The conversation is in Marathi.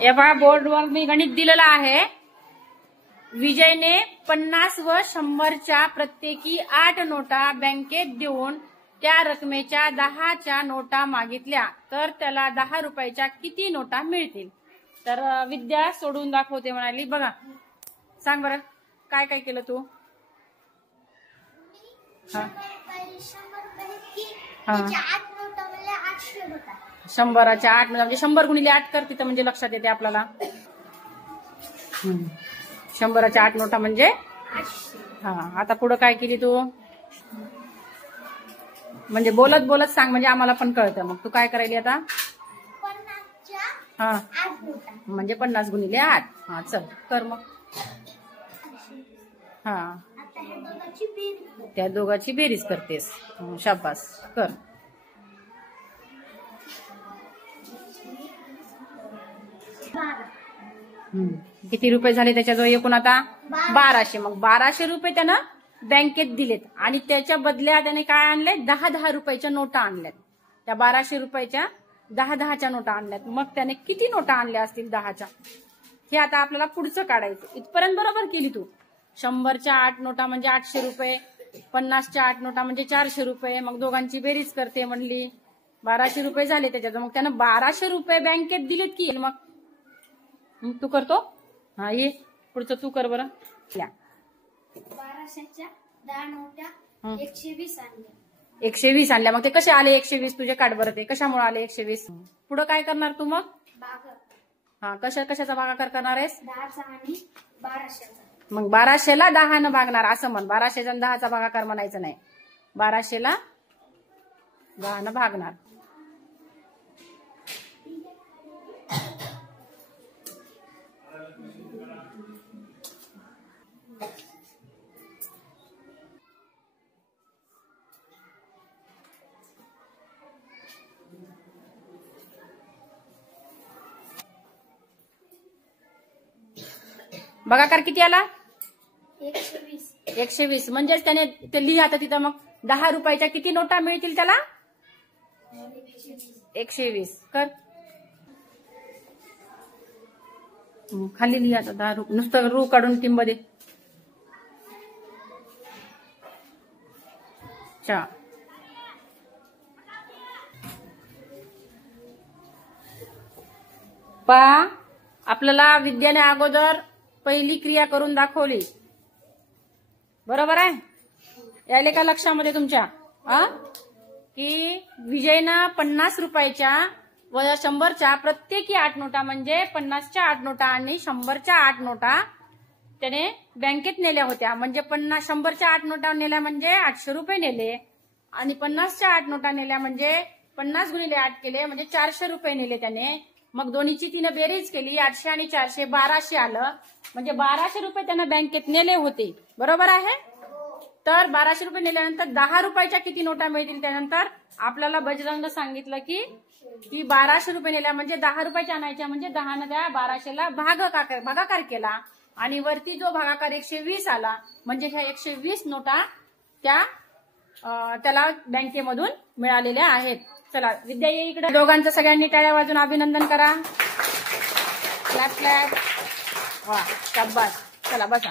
या पहा बोर्डवर मी गणित दिलेलं आहे. विजयने 50 व 100च्या प्रत्येकी 8 नोटा बँकेत देऊन त्या रकमेच्या 10च्या नोटा मागितल्या तर त्याला 10 रुपयाच्या किती नोटा मिळतील. तर विद्या सोडून दाखवते म्हणाली. बघा सांग बरं काय काय केलं तू. 100च्या 8 म्हणजे 100 गुणिले 8 करते तर म्हणजे लक्षात येते आपल्याला. 100च्या 8 नोटा म्हणजे आता पुढे काय केली तू. म्हणजे बोलत बोलत सांग म्हणजे आम्हाला पण कळतं. मग तू काय करायली आता. 8 नोटा म्हणजे 50 गुणिले 8. चल कर मग. त्या दोघांची बेरीज करतेस. शाबास कर. किती रुपये झाले त्याच्याजवळ एकूण आता 1200. मग 1200 रुपये त्यानं बँकेत दिलेत आणि त्याच्या बदल्या त्याने काय आणले 10-10 रुपयाच्या नोटा आणल्यात. त्या 1200 रुपयाच्या 10-10च्या नोटा आणल्यात. मग त्याने किती नोटा आणल्या असतील 10च्या हे आता आपल्याला पुढचं काढायचं. इथपर्यंत बरोबर केली तू. 100च्या 8 नोटा म्हणजे 800 रुपये, 50च्या 8 नोटा म्हणजे 400 रुपये. मग दोघांची बेरीज करते म्हणली 1200 रुपये झाले त्याच्यात. मग त्यानं 1200 रुपये बँकेत दिलेत की. मग तू करतो. ये पुढचं तू कर बरं. 1200च्या 10 नोटा 120 आणल्या. 120 आणल्या. मग ते कसे आले 120 तुझे काढ बरं. ते कशामुळे आले 120. पुढं काय करणार तू मग. कशाचा भागाकार करणार आहेस. 10चा आणि 1200चा. मग 1200ला 10 भागणार असं म्हण. 1200चा 10चा भागाकार म्हणायचं नाही. 1200ला 10 भागणार. भागाकार किती आला 120. म्हणजेच त्याने ते लिहा आता तिथं. मग 10 रुपयाच्या किती नोटा मिळतील त्याला 120 कर. खाली लिहा आता 10 रुपये. नुसतं रू काढून टीम मध्ये. पहा आपल्याला विद्याने अगोदर पहिली क्रिया करून दाखवली. बरोबर आहे. यायले का लक्षामध्ये तुमच्या की विजयनं 50 रुपयाच्या व 100च्या प्रत्येकी 8 नोटा म्हणजे 50च्या 8 नोटा आणि 100च्या 8 नोटा त्याने बँकेत नेल्या होत्या. म्हणजे 100च्या 8 नोटा नेल्या म्हणजे 800 रुपये नेले आणि 50च्या 8 नोटा नेल्या म्हणजे 50 गुणिले 8 केले म्हणजे 400 रुपये नेले त्याने. मग दोन्हीची तिने बेरीज केली. 800 आणि 400 1200 आलं. म्हणजे 1200 रुपये त्यानं बँकेत नेले होते. बरोबर आहे. तर 1200 रुपये नेल्यानंतर 10 रुपयाच्या किती नोटा मिळतील. त्यानंतर आपल्याला बजरंग सांगितलं की 1200 रुपये नेल्या म्हणजे 10 रुपयाच्या आणायच्या. म्हणजे 10 त्या 1200ला भागाकार केला आणि वरती जो भागाकार 120 आला म्हणजे ह्या 120 नोटा त्याला बँकेमधून मिळालेल्या आहेत. चला विद्या ये इकडे. दोघांचं सगळ्यांनी टाळ्या वाजून अभिनंदन करा. Clap clap. वा शाबास. चला बसा.